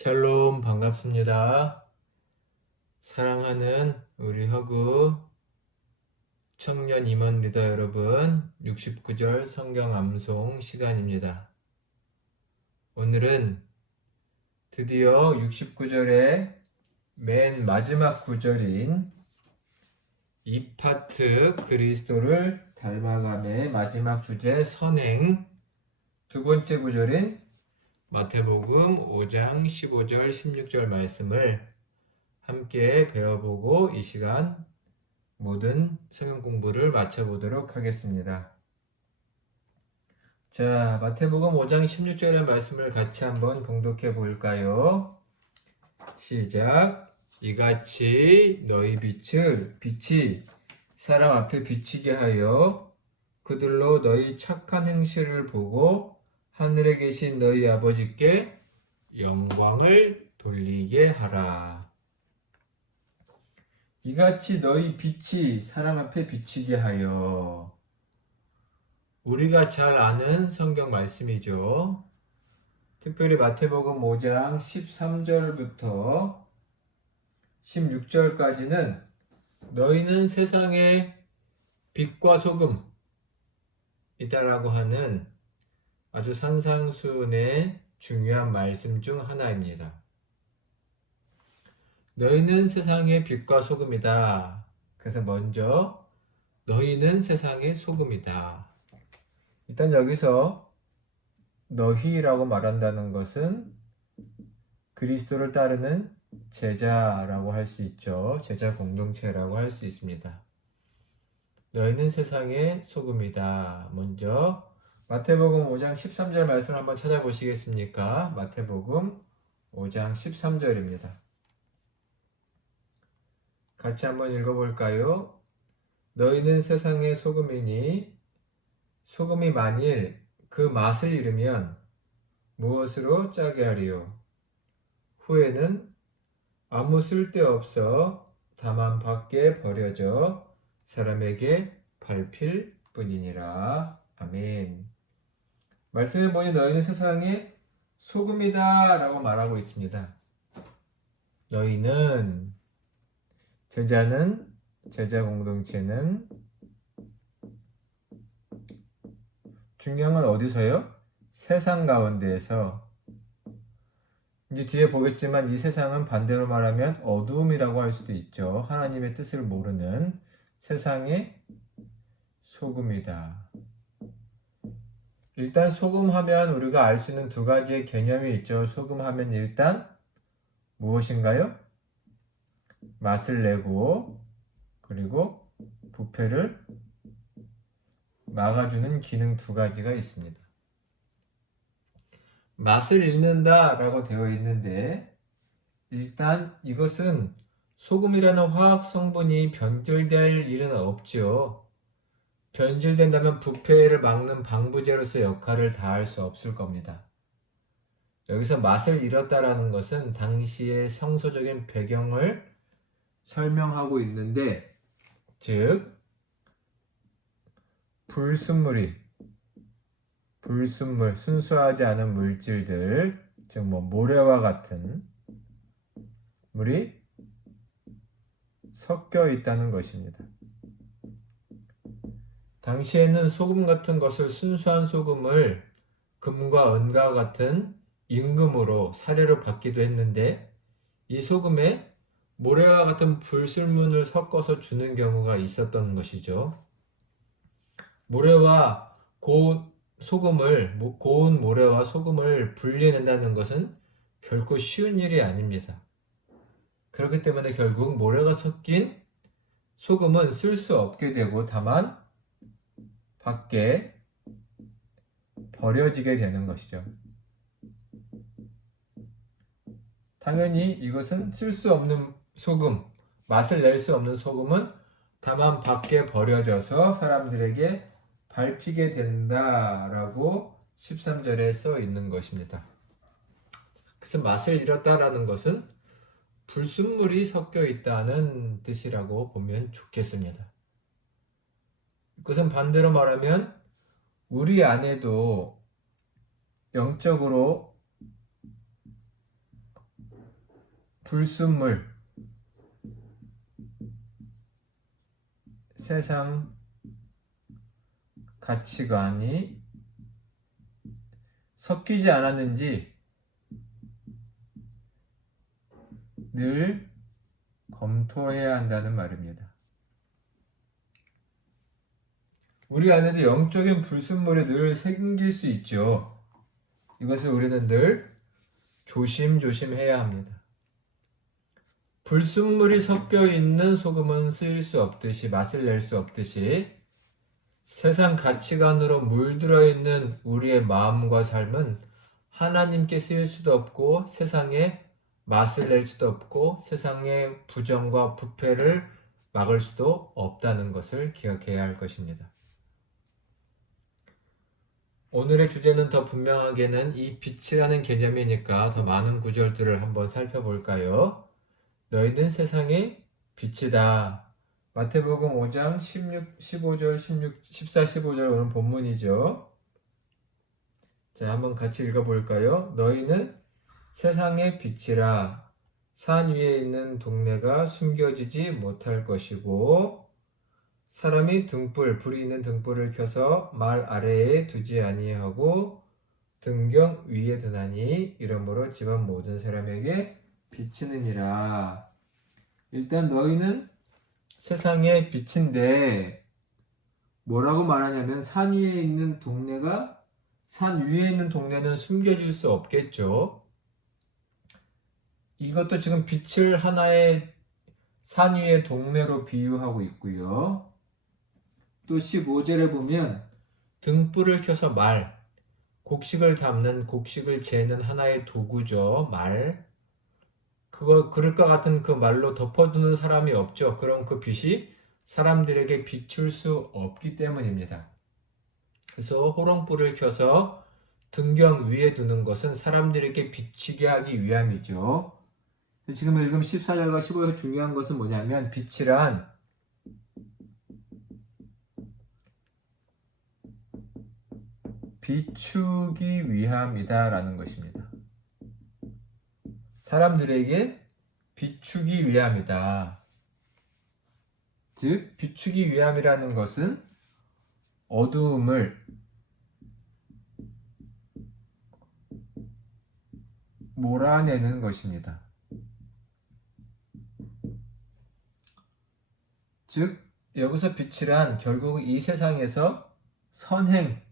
샬롬 반갑습니다. 사랑하는 우리 허구 청년 임원 리더 여러분, 69절 성경 암송 시간입니다. 오늘은 드디어 69절의 맨 마지막 구절인 이 파트 그리스도를 닮아감의 마지막 주제 선행 두 번째 구절인 마태복음 5장 15절 16절 말씀을 함께 배워보고 이 시간 모든 성경 공부를 마쳐보도록 하겠습니다. 자, 마태복음 5장 16절의 말씀을 같이 한번 봉독해 볼까요? 시작. 이같이 너희 빛이 사람 앞에 비치게 하여 그들로 너희 착한 행실을 보고 하늘에 계신 너희 아버지께 영광을 돌리게 하라. 이같이 너희 빛이 사람 앞에 비치게 하여. 우리가 잘 아는 성경 말씀이죠. 특별히 마태복음 5장 13절부터 16절까지는 너희는 세상의 빛과 소금이다라고 하는 아주 산상수훈의 중요한 말씀 중 하나입니다. 너희는 세상의 빛과 소금이다. 그래서 먼저 너희는 세상의 소금이다. 일단 여기서 너희라고 말한다는 것은 그리스도를 따르는 제자라고 할 수 있죠. 제자 공동체라고 할 수 있습니다. 너희는 세상의 소금이다. 먼저 마태복음 5장 13절 말씀을 한번 찾아보시겠습니까? 마태복음 5장 13절입니다. 같이 한번 읽어볼까요? 너희는 세상의 소금이니 소금이 만일 그 맛을 잃으면 무엇으로 짜게 하리요? 후에는 아무 쓸데없어 다만 밖에 버려져 사람에게 밟힐 뿐이니라. 아멘. 말씀에 보니 너희는 세상의 소금이다 라고 말하고 있습니다. 너희는 제자 공동체는 중요한 건 어디서요? 세상 가운데에서. 이제 뒤에 보겠지만 이 세상은 반대로 말하면 어두움이라고 할 수도 있죠. 하나님의 뜻을 모르는 세상의 소금이다. 일단 소금하면 우리가 알 수 있는 두 가지의 개념이 있죠. 소금하면 일단 무엇인가요? 맛을 내고 그리고 부패를 막아주는 기능 두 가지가 있습니다. 맛을 잃는다 라고 되어 있는데 일단 이것은 소금이라는 화학 성분이 변질될 일은 없죠. 변질된다면 부패를 막는 방부제로서 역할을 다할 수 없을 겁니다. 여기서 맛을 잃었다라는 것은 당시의 성서적인 배경을 설명하고 있는데, 즉 불순물, 순수하지 않은 물질들, 즉 모래와 같은 물이 섞여 있다는 것입니다. 당시에는 소금 같은 것을 순수한 소금을 금과 은과 같은 임금으로 사료로 받기도 했는데 이 소금에 모래와 같은 불순물을 섞어서 주는 경우가 있었던 것이죠. 모래와 고운 모래와 소금을 분리해낸다는 것은 결코 쉬운 일이 아닙니다. 그렇기 때문에 결국 모래가 섞인 소금은 쓸 수 없게 되고 다만 밖에 버려지게 되는 것이죠. 당연히 이것은 쓸 수 없는 소금, 맛을 낼 수 없는 소금은 다만 밖에 버려져서 사람들에게 밟히게 된다라고 13절에 써 있는 것입니다. 그래서 맛을 잃었다라는 것은 불순물이 섞여 있다는 뜻이라고 보면 좋겠습니다. 그것은 반대로 말하면 우리 안에도 영적으로 불순물, 세상 가치관이 섞이지 않았는지 늘 검토해야 한다는 말입니다. 우리 안에도 영적인 불순물이 늘 생길 수 있죠. 이것을 우리는 늘 조심조심해야 합니다. 불순물이 섞여 있는 소금은 쓰일 수 없듯이, 맛을 낼 수 없듯이, 세상 가치관으로 물들어 있는 우리의 마음과 삶은 하나님께 쓰일 수도 없고, 세상에 맛을 낼 수도 없고, 세상의 부정과 부패를 막을 수도 없다는 것을 기억해야 할 것입니다. 오늘의 주제는 더 분명하게는 이 빛이라는 개념이니까 더 많은 구절들을 한번 살펴볼까요? 너희는 세상의 빛이다. 마태복음 5장 15절, 14, 15절 오늘 본문이죠. 자, 한번 같이 읽어볼까요? 너희는 세상의 빛이라. 산 위에 있는 동네가 숨겨지지 못할 것이고, 사람이 불이 있는 등불을 켜서 말 아래에 두지 아니하고 등경 위에 두나니 이러므로 집안 모든 사람에게 비치느니라. 일단 너희는 세상의 빛인데 뭐라고 말하냐면 산 위에 있는 동네는 숨겨질 수 없겠죠. 이것도 지금 빛을 하나의 산 위의 동네로 비유하고 있고요. 또 15절에 보면 등불을 켜서 곡식을 담는, 곡식을 재는 하나의 도구죠. 그릇과 같은 그 말로 덮어두는 사람이 없죠. 그럼 그 빛이 사람들에게 비출 수 없기 때문입니다. 그래서 호롱불을 켜서 등경 위에 두는 것은 사람들에게 비치게 하기 위함이죠. 지금 읽은 14절과 15절 중요한 것은 뭐냐면 빛이란 비추기 위함이다 라는 것입니다. 사람들에게 비추기 위함이다. 즉 비추기 위함이라는 것은 어두움을 몰아내는 것입니다. 즉 여기서 빛이란 결국 이 세상에서 착한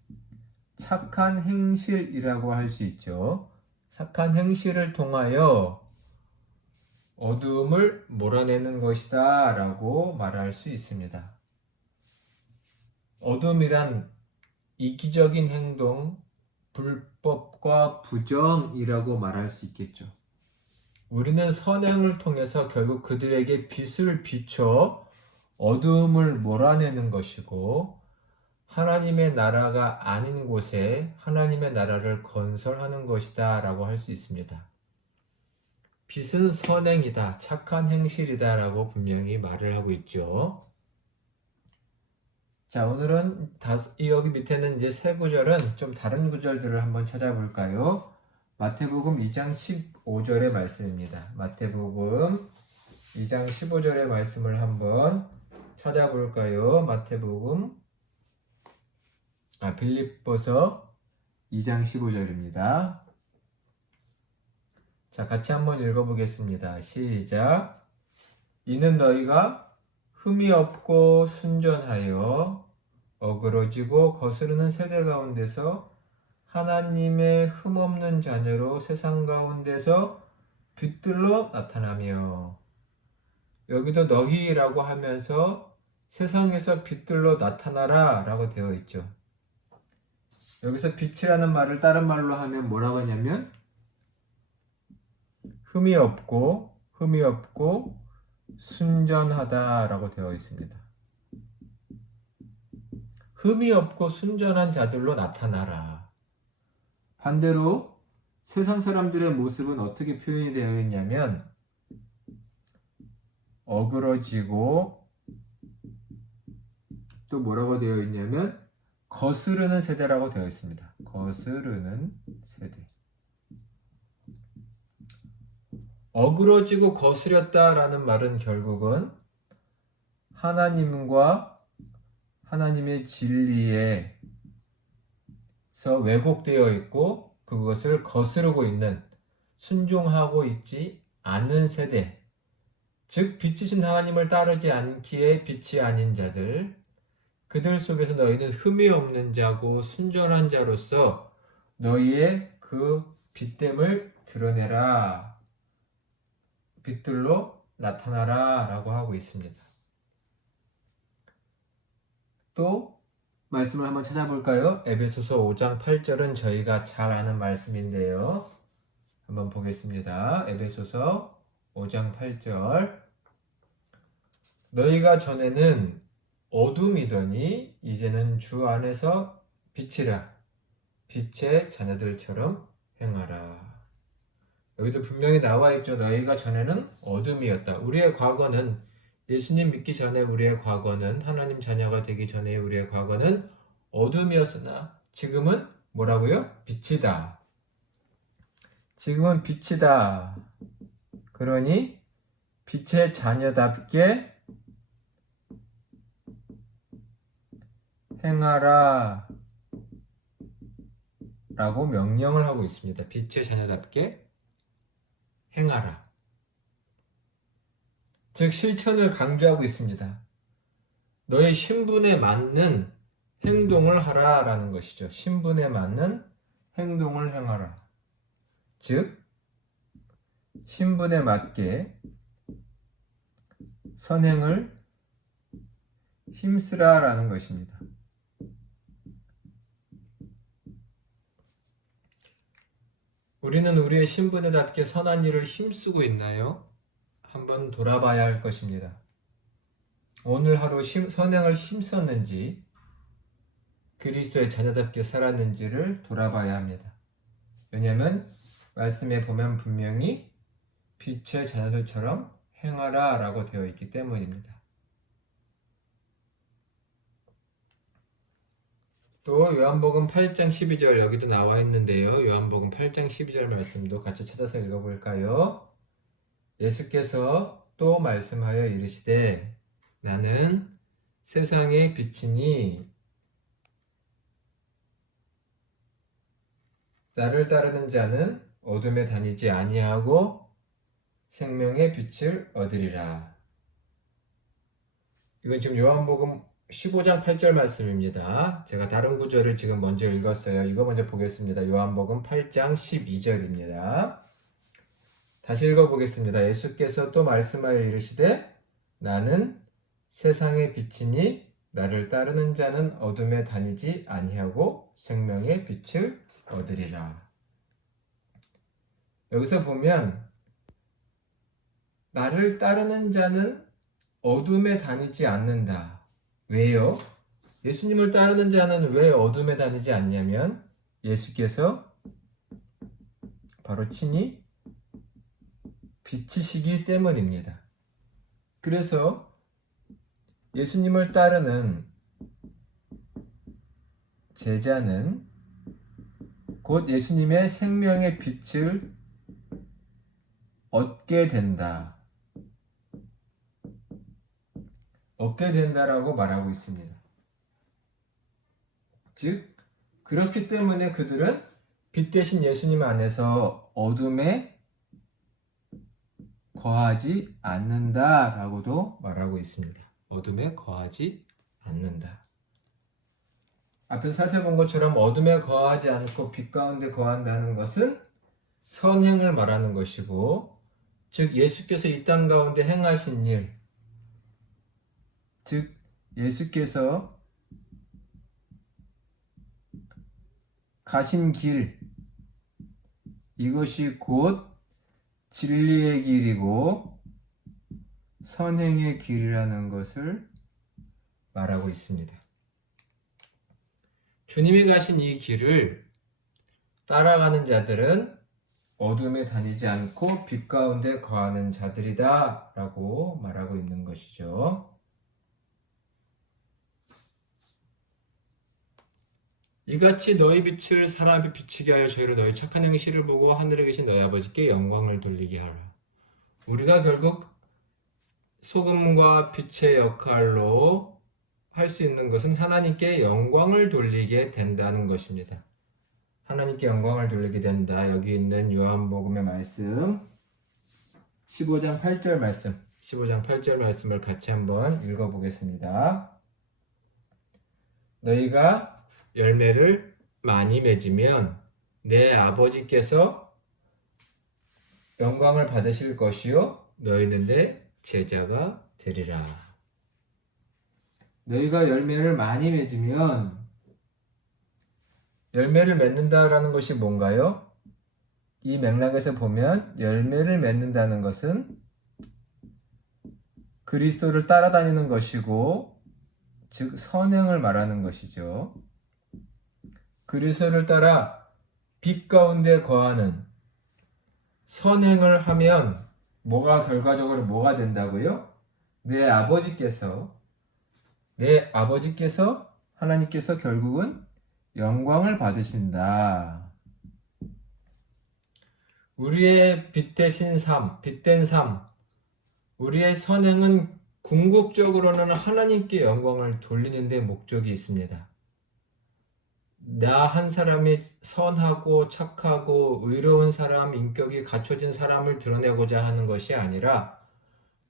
행실이라고 할 수 있죠. 착한 행실을 통하여 어두움을 몰아내는 것이다 라고 말할 수 있습니다. 어둠이란 이기적인 행동, 불법과 부정이라고 말할 수 있겠죠. 우리는 선행을 통해서 결국 그들에게 빛을 비춰 어두움을 몰아내는 것이고, 하나님의 나라가 아닌 곳에 하나님의 나라를 건설하는 것이다 라고 할 수 있습니다. 빛은 선행이다, 착한 행실이다 라고 분명히 말을 하고 있죠. 자, 오늘은 여기 밑에는 이제 세 구절은 좀 다른 구절들을 한번 찾아볼까요? 마태복음 2장 15절의 말씀입니다. 마태복음 2장 15절의 말씀을 한번 찾아볼까요? 빌립보서 2장 15절입니다. 자, 같이 한번 읽어보겠습니다. 시작. 이는 너희가 흠이 없고 순전하여 어그러지고 거스르는 세대 가운데서 하나님의 흠없는 자녀로 세상 가운데서 빛들로 나타나며, 여기도 너희라고 하면서 세상에서 빛들로 나타나라 라고 되어 있죠. 여기서 빛이라는 말을 다른 말로 하면 뭐라고 하냐면 흠이 없고 순전하다 라고 되어 있습니다. 흠이 없고 순전한 자들로 나타나라. 반대로 세상 사람들의 모습은 어떻게 표현이 되어 있냐면 어그러지고, 또 뭐라고 되어 있냐면 거스르는 세대라고 되어 있습니다. 거스르는 세대. 어그러지고 거스렸다라는 말은 결국은 하나님과 하나님의 진리에서 왜곡되어 있고 그것을 거스르고 있는, 순종하고 있지 않은 세대, 즉 빛이신 하나님을 따르지 않기에 빛이 아닌 자들, 그들 속에서 너희는 흠이 없는 자고 순전한 자로서 너희의 그 빛됨을 드러내라, 빛들로 나타나라 라고 하고 있습니다. 또 말씀을 한번 찾아볼까요? 에베소서 5장 8절은 저희가 잘 아는 말씀인데요. 한번 보겠습니다. 에베소서 5장 8절. 너희가 전에는 어둠이더니 이제는 주 안에서 빛이라. 빛의 자녀들처럼 행하라. 여기도 분명히 나와 있죠. 너희가 전에는 어둠이었다. 우리의 과거는, 예수님 믿기 전에 우리의 과거는, 하나님 자녀가 되기 전에 우리의 과거는 어둠이었으나 지금은 뭐라고요? 빛이다. 지금은 빛이다. 그러니 빛의 자녀답게 행하라 라고 명령을 하고 있습니다. 빛의 자녀답게 행하라. 즉 실천을 강조하고 있습니다. 너의 신분에 맞는 행동을 하라 라는 것이죠. 신분에 맞는 행동을 행하라. 즉 신분에 맞게 선행을 힘쓰라 라는 것입니다. 우리는 우리의 신분에 맞게 선한 일을 힘쓰고 있나요? 한번 돌아봐야 할 것입니다. 오늘 하루 선행을 힘썼는지, 그리스도의 자녀답게 살았는지를 돌아봐야 합니다. 왜냐하면 말씀에 보면 분명히 빛의 자녀들처럼 행하라 라고 되어 있기 때문입니다. 또 요한복음 8장 12절 여기도 나와 있는데요. 요한복음 8장 12절 말씀도 같이 찾아서 읽어볼까요? 예수께서 또 말씀하여 이르시되 나는 세상의 빛이니 나를 따르는 자는 어둠에 다니지 아니하고 생명의 빛을 얻으리라. 이건 지금 요한복음 15장 8절 말씀입니다. 제가 다른 구절을 지금 먼저 읽었어요. 이거 먼저 보겠습니다. 요한복음 8장 12절입니다. 다시 읽어보겠습니다. 예수께서 또 말씀하여 이르시되 나는 세상의 빛이니 나를 따르는 자는 어둠에 다니지 아니하고 생명의 빛을 얻으리라. 여기서 보면 나를 따르는 자는 어둠에 다니지 않는다. 왜요? 예수님을 따르는 자는 왜 어둠에 다니지 않냐면 예수께서 바로 친히 빛이시기 때문입니다. 그래서 예수님을 따르는 제자는 곧 예수님의 생명의 빛을 얻게 된다라고 말하고 있습니다. 즉 그렇기 때문에 그들은 빛 대신 예수님 안에서 어둠에 거하지 않는다라고도 말하고 있습니다. 어둠에 거하지 않는다. 앞에서 살펴본 것처럼 어둠에 거하지 않고 빛 가운데 거한다는 것은 선행을 말하는 것이고, 즉 예수께서 이 땅 가운데 행하신 일, 즉 예수께서 가신 길, 이것이 곧 진리의 길이고 선행의 길이라는 것을 말하고 있습니다. 주님이 가신 이 길을 따라가는 자들은 어둠에 다니지 않고 빛 가운데 거하는 자들이다 라고 말하고 있는 것이죠. 이같이 너희 빛을 사람 앞에 비치게 하여 저희로 너희 착한 행실을 보고 하늘에 계신 너희 아버지께 영광을 돌리게 하라. 우리가 결국 소금과 빛의 역할로 할 수 있는 것은 하나님께 영광을 돌리게 된다는 것입니다. 하나님께 영광을 돌리게 된다. 여기 있는 요한복음의 말씀 15장 8절 말씀 15장 8절 말씀을 같이 한번 읽어보겠습니다. 너희가 열매를 많이 맺으면 내 아버지께서 영광을 받으실 것이요 너희는 내 제자가 되리라. 너희가 열매를 많이 맺으면 열매를 맺는다라는 것이 뭔가요? 이 맥락에서 보면 열매를 맺는다는 것은 그리스도를 따라다니는 것이고 즉 선행을 말하는 것이죠. 그리스도를 따라 빛 가운데 거하는 선행을 하면 결과적으로 뭐가 된다고요? 내 아버지께서 하나님께서 결국은 영광을 받으신다. 우리의 빛된 삶, 우리의 선행은 궁극적으로는 하나님께 영광을 돌리는 데 목적이 있습니다. 나 한 사람이 선하고 착하고 의로운 사람, 인격이 갖춰진 사람을 드러내고자 하는 것이 아니라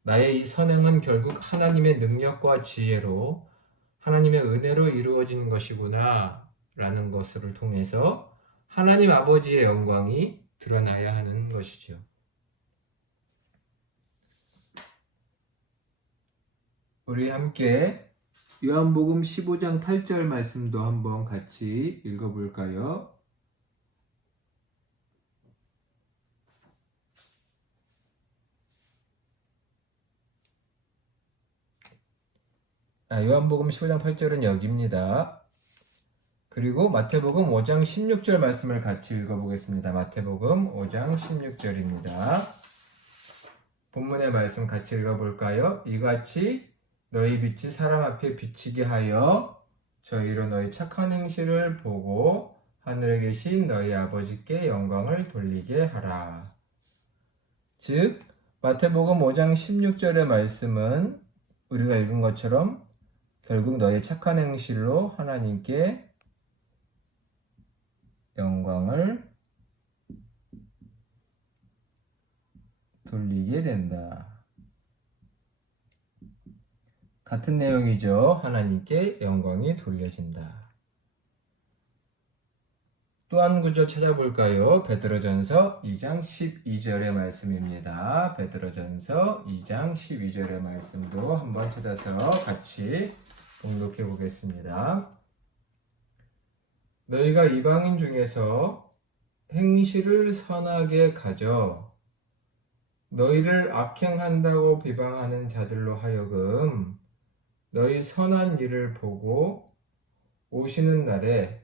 나의 이 선행은 결국 하나님의 능력과 지혜로 하나님의 은혜로 이루어지는 것이구나 라는 것을 통해서 하나님 아버지의 영광이 드러나야 하는 것이죠. 우리 함께 요한복음 15장 8절 말씀도 한번 같이 읽어볼까요? 요한복음 15장 8절은 여기입니다. 그리고 마태복음 5장 16절 말씀을 같이 읽어보겠습니다. 마태복음 5장 16절입니다. 본문의 말씀 같이 읽어볼까요? 이같이 너희 빛이 사람 앞에 비치게 하여 저희로 너희 착한 행실을 보고 하늘에 계신 너희 아버지께 영광을 돌리게 하라. 즉 마태복음 5장 16절의 말씀은 우리가 읽은 것처럼 결국 너희 착한 행실로 하나님께 영광을 돌리게 된다. 같은 내용이죠. 하나님께 영광이 돌려진다. 또 한 구절 찾아볼까요? 베드로전서 2장 12절의 말씀입니다. 베드로전서 2장 12절의 말씀도 한번 찾아서 같이 봉독해 보겠습니다. 너희가 이방인 중에서 행실을 선하게 가져 너희를 악행한다고 비방하는 자들로 하여금 너희 선한 일을 보고 오시는 날에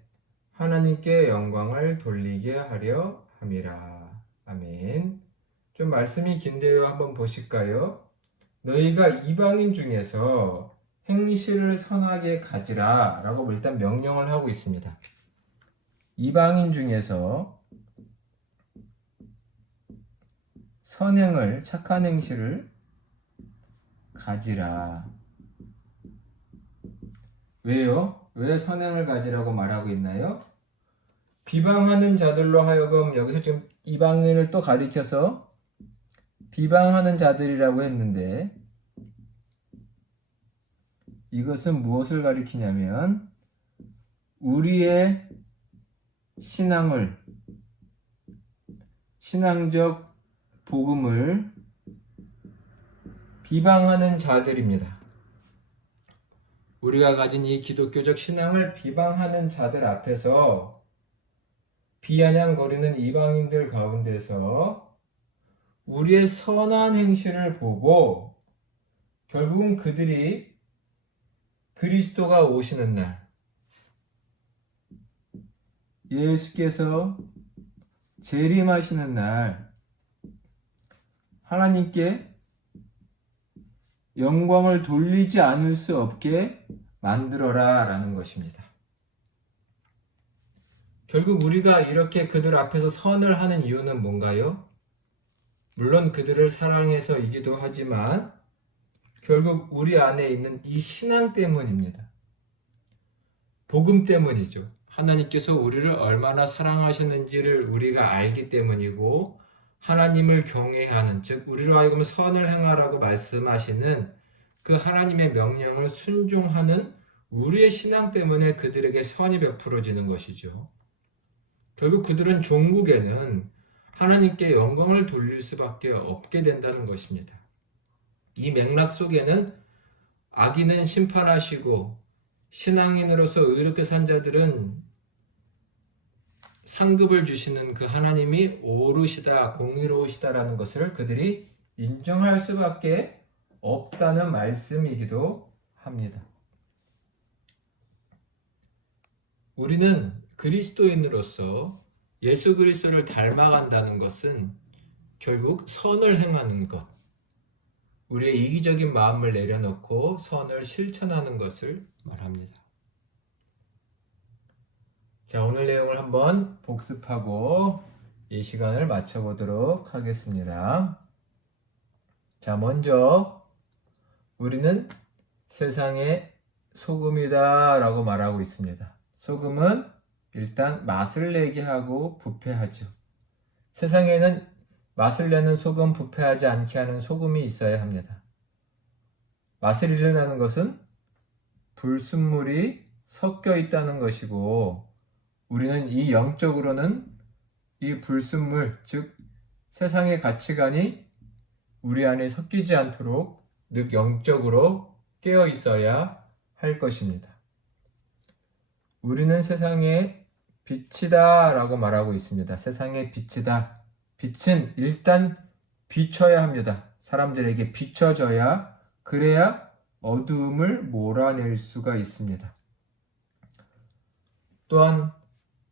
하나님께 영광을 돌리게 하려 함이라. 아멘. 좀 말씀이 긴데요. 한번 보실까요? 너희가 이방인 중에서 행실을 선하게 가지라 라고 일단 명령을 하고 있습니다. 이방인 중에서 선행을, 착한 행실을 가지라. 왜요? 왜 선행을 가지라고 말하고 있나요? 비방하는 자들로 하여금, 여기서 지금 이방인을 또 가리켜서 비방하는 자들이라고 했는데 이것은 무엇을 가리키냐면 우리의 신앙적 복음을 비방하는 자들입니다. 우리가 가진 이 기독교적 신앙을 비방하는 자들 앞에서 비아냥거리는 이방인들 가운데서 우리의 선한 행실을 보고 결국은 그들이 그리스도가 오시는 날, 예수께서 재림하시는 날 하나님께 영광을 돌리지 않을 수 없게 만들어라 라는 것입니다. 결국 우리가 이렇게 그들 앞에서 선을 하는 이유는 뭔가요? 물론 그들을 사랑해서이기도 하지만 결국 우리 안에 있는 이 신앙 때문입니다. 복음 때문이죠. 하나님께서 우리를 얼마나 사랑하셨는지를 우리가 알기 때문이고 하나님을 경외하는, 즉 우리로 하여금 선을 행하라고 말씀하시는 그 하나님의 명령을 순종하는 우리의 신앙 때문에 그들에게 선이 베풀어지는 것이죠. 결국 그들은 종국에는 하나님께 영광을 돌릴 수밖에 없게 된다는 것입니다. 이 맥락 속에는 악인은 심판하시고 신앙인으로서 의롭게 산 자들은 상급을 주시는 그 하나님이 옳으시다, 공의로우시다라는 것을 그들이 인정할 수밖에 없다는 말씀이기도 합니다. 우리는 그리스도인으로서 예수 그리스도를 닮아간다는 것은 결국 선을 행하는 것, 우리의 이기적인 마음을 내려놓고 선을 실천하는 것을 말합니다. 자, 오늘 내용을 한번 복습하고 이 시간을 마쳐보도록 하겠습니다. 자, 먼저 우리는 세상의 소금이다 라고 말하고 있습니다. 소금은 일단 맛을 내게 하고 부패하죠. 세상에는 맛을 내는 소금, 부패하지 않게 하는 소금이 있어야 합니다. 맛을 잃어나는 것은 불순물이 섞여 있다는 것이고, 우리는 이 영적으로는 이 불순물, 즉 세상의 가치관이 우리 안에 섞이지 않도록 늘 영적으로 깨어 있어야 할 것입니다. 우리는 세상의 빛이다 라고 말하고 있습니다. 세상의 빛이다. 빛은 일단 비춰야 합니다. 사람들에게 비춰져야, 그래야 어두움을 몰아낼 수가 있습니다. 또한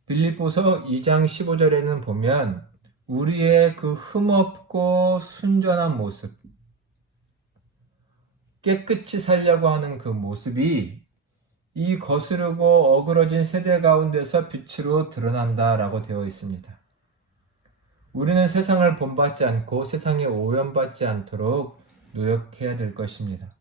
빌립보서 2장 15절에는 보면 우리의 그 흠없고 순전한 모습, 깨끗이 살려고 하는 그 모습이 이 거스르고 어그러진 세대 가운데서 빛으로 드러난다라고 되어 있습니다. 우리는 세상을 본받지 않고 세상에 오염받지 않도록 노력해야 될 것입니다.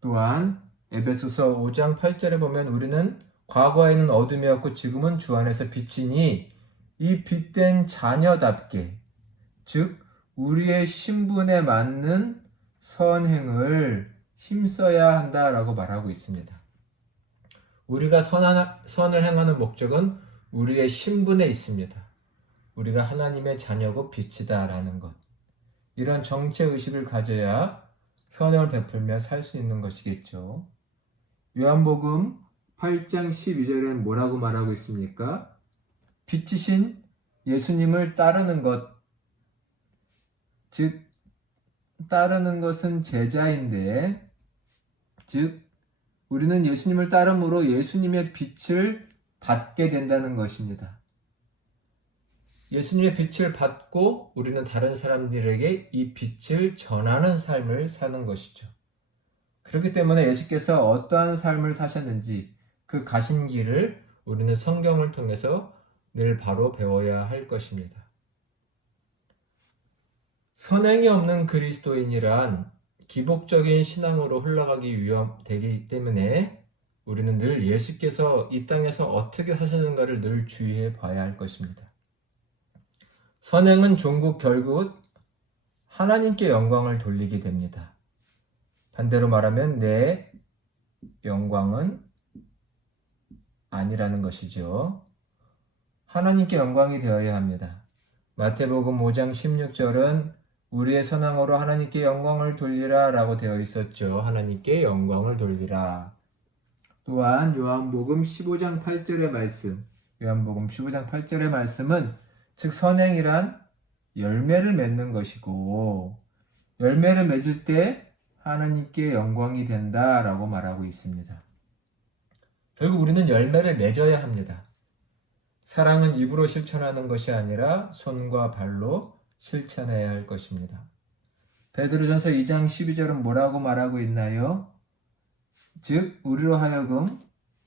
또한 에베소서 5장 8절에 보면 우리는 과거에는 어둠이었고 지금은 주 안에서 빛이니 이 빛된 자녀답게, 즉 우리의 신분에 맞는 선행을 힘써야 한다라고 말하고 있습니다. 우리가 선을 행하는 목적은 우리의 신분에 있습니다. 우리가 하나님의 자녀고 빛이다라는 것. 이런 정체의식을 가져야 선을 베풀며 살 수 있는 것이겠죠. 요한복음 8장 12절엔 뭐라고 말하고 있습니까? 빛이신 예수님을 따르는 것, 즉 따르는 것은 제자인데, 즉 우리는 예수님을 따름으로 예수님의 빛을 받게 된다는 것입니다. 예수님의 빛을 받고 우리는 다른 사람들에게 이 빛을 전하는 삶을 사는 것이죠. 그렇기 때문에 예수께서 어떠한 삶을 사셨는지 그 가신 길을 우리는 성경을 통해서 늘 바로 배워야 할 것입니다. 선행이 없는 그리스도인이란 기복적인 신앙으로 흘러가기 위험되기 때문에 우리는 늘 예수께서 이 땅에서 어떻게 사셨는가를 늘 주의해 봐야 할 것입니다. 선행은 종국 결국 하나님께 영광을 돌리게 됩니다. 반대로 말하면 내 영광은 아니라는 것이죠. 하나님께 영광이 되어야 합니다. 마태복음 5장 16절은 우리의 선행으로 하나님께 영광을 돌리라 라고 되어 있었죠. 하나님께 영광을 돌리라. 또한 요한복음 15장 8절의 말씀, 요한복음 15장 8절의 말씀은 즉 선행이란 열매를 맺는 것이고 열매를 맺을 때 하나님께 영광이 된다라고 말하고 있습니다. 결국 우리는 열매를 맺어야 합니다. 사랑은 입으로 실천하는 것이 아니라 손과 발로 실천해야 할 것입니다. 베드로전서 2장 12절은 뭐라고 말하고 있나요? 즉 우리로 하여금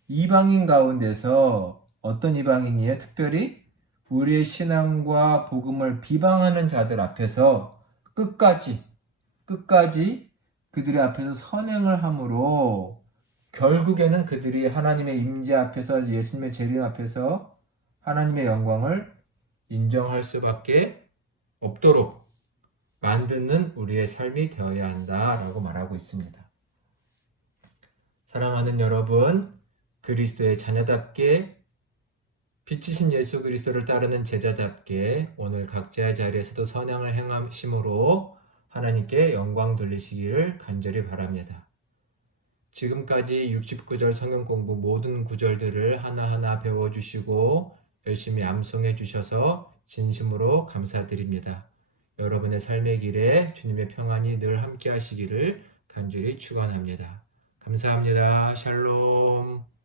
이방인 가운데서, 어떤 이방인이에요? 특별히 우리의 신앙과 복음을 비방하는 자들 앞에서 끝까지 그들의 앞에서 선행을 함으로 결국에는 그들이 하나님의 임재 앞에서 예수님의 재림 앞에서 하나님의 영광을 인정할 수밖에 없도록 만드는 우리의 삶이 되어야 한다라고 말하고 있습니다. 사랑하는 여러분, 그리스도의 자녀답게 빛이신 예수 그리스도를 따르는 제자답게 오늘 각자의 자리에서도 선행을 행하심으로 하나님께 영광 돌리시기를 간절히 바랍니다. 지금까지 69절 성경 공부 모든 구절들을 하나하나 배워주시고 열심히 암송해 주셔서 진심으로 감사드립니다. 여러분의 삶의 길에 주님의 평안이 늘 함께 하시기를 간절히 축원합니다. 감사합니다. 샬롬.